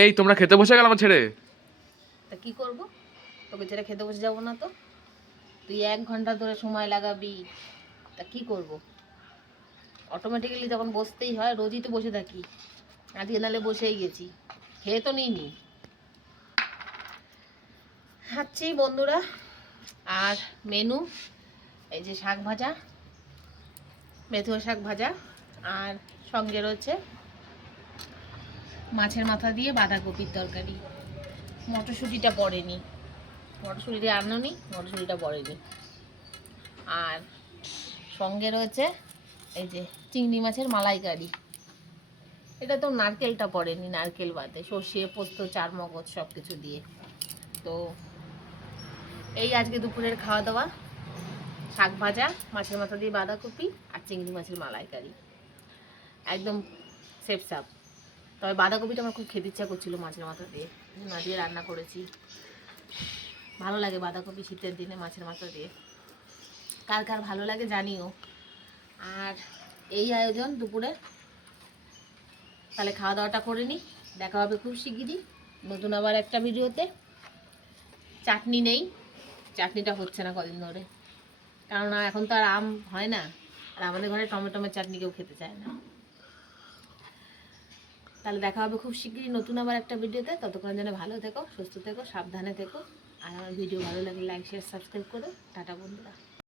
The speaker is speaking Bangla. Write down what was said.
এই তোমরা খেতে বসে গেল আমার ছেড়ে। তা কি করব, তোকে ছেড়ে খেতে বসে যাবো না তো? তুই 1 ঘন্টা ধরে সময় লাগাবি, তা কি করব? অটোমেটিক্যালি যখন বসতেই হয়, রোজই তো বসে থাকি, আজকে নালে বসেই গেছি, খেয়ে তো নিইনি। খাচ্ছি বন্ধুরা। আর মেনু এই যে শাক ভাজা, মেথো শাক ভাজা, আর সঙ্গে রয়েছে মাছের মাথা দিয়ে বাঁধাকপির তরকারি। মটরশুঁটিটা পড়েনি, মটরশুঁটিটা আনোনি, মটরশুঁটিটা পড়েনি। আর সঙ্গে রয়েছে এই যে চিংড়ি মাছের মালাইকারি। এটা তো নারকেলটা পড়েনি, নারকেল বাদে সর্ষে পোস্ত চারমগজ সব কিছু দিয়ে। তো এই আজকে দুপুরের খাওয়া দাওয়া, শাক ভাজা, মাছের মাথা দিয়ে বাঁধাকপি আর চিংড়ি মাছের মালাইকারি, একদম সেফ সাপ। তবে বাঁধাকপিটা আমার খুব খেতে ইচ্ছা করছিল মাছের মাথা দিয়ে, না দিয়ে রান্না করেছি। ভালো লাগে বাঁধাকপি শীতের দিনে মাছের মাথা দিয়ে, কার কার ভালো লাগে জানিও। আর এই আয়োজন দুপুরে, তাহলে খাওয়া দাওয়াটা করে নিই, দেখা হবে খুব শিগগিরই নতুন আবার একটা ভিডিওতে। চাটনি নেই, চাটনিটা হচ্ছে না কদিন ধরে, কেননা এখন তো আর আম হয় না, আর আমাদের ঘরে টমেটোমের চাটনি কেউ খেতে চায় না। তাহলে দেখা হবে খুব শিগগিরই নতুন আবার একটা ভিডিওতে। ততক্ষণ যেন ভালো থেকো, সুস্থ থেকো, সাবধানে থেকো। আর আমার ভিডিও ভালো লাগলে লাইক শেয়ার সাবস্ক্রাইব করো। টাটা বন্ধুরা।